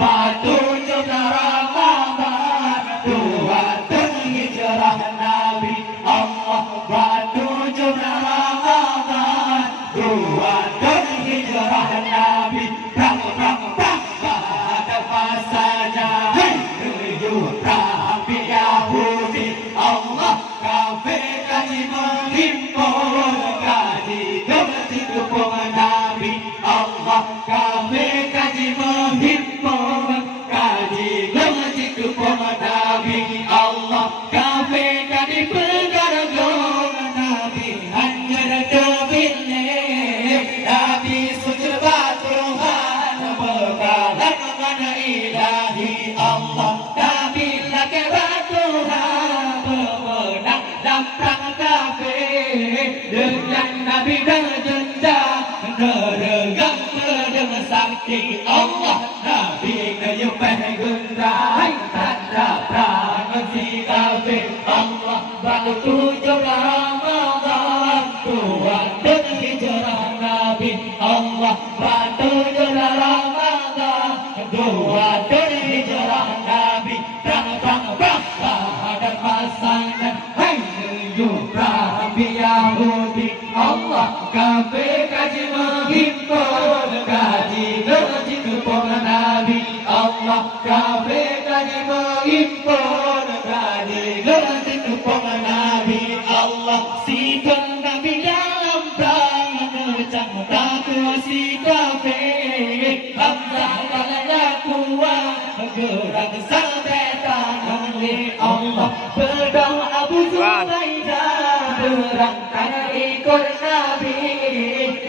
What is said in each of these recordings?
petunjuk Ramadan, dua hijrah Nabi. Allah petunjuk Ramadan, dua hijrah Nabi. Perang pada masanya perang Yahudi. Allah kafir kaji menghimpun, kaji gemetik hukum Nabi. Allah kafir kaji menghimpun, kaji gemetik hukum Nabi. Allah kafir kaji pengarang Nabi. Hanya terpilih Nabi sujud Tuhan, bekalan mana ilahi. Allah Nabi lagi Tuhan, pemenang dalam perang kafir. Dengan Nabi berjenda kerenggam pedang sakti. Allah Nabi kayupan gendai, tanda perang si kafir. Allah petunjuk Ramadan, dua hijrah Nabi. Allah petunjuk Ramadan, dua hijrah Nabi. Perang pada masanya perang Yahudi. Allah kafir kaji menghimpun, kaji gemetik hukum Nabi. Allah kafir kaji menghimpun, kaji gemetik hukum Nabi. Allah sikap Nabi dalam perang, ngecang takut si kafir. Hamzah kalanya kuat, gerak sampai tangan oleh Allah. Pedang Abu Zubaidah berangkat ikut Nabi.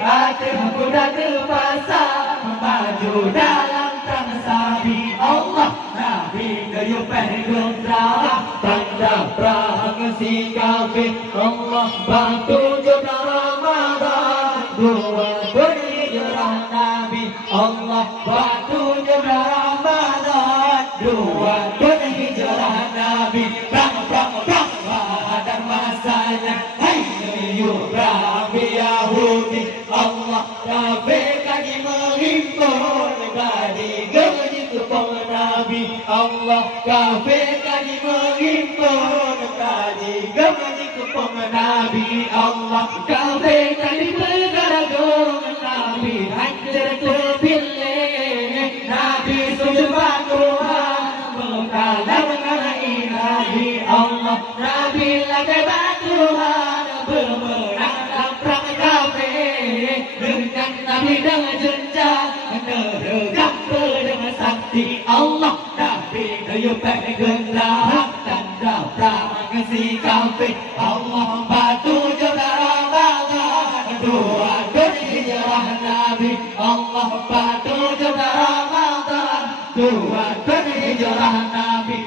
Hati kuda terpasang maju dalam perang sabi. Allah Nabi kayupan gendera, tanda perang si kafir. Allah petunjuk Ramadan, dua hijrah Nabi. Allah petunjuk Ramadan, dua hijrah Nabi. Perang pada masanya perang Yahudi. Allah kafir kaji menghimpun, kaji gemetik hukum Nabi. Allah kafir kaji menghimpun, kaji gemetik hukum Nabi. Allah kafir kaji pengarang Nabi. Hanya terpilih Nabi sujud Tuhan, bekalan mana ilahi. Allah Nabi lagi Tuhan, pemenang dalam perang kafir. Dengan Nabi dengan jenjang neregam pedang sakti. Allah Nabi kayupan gendera, tanda perang si kafir. Allah petunjuk Ramadan, dua hijrah Nabi. Allah petunjuk Ramadan, dua hijrah Nabi.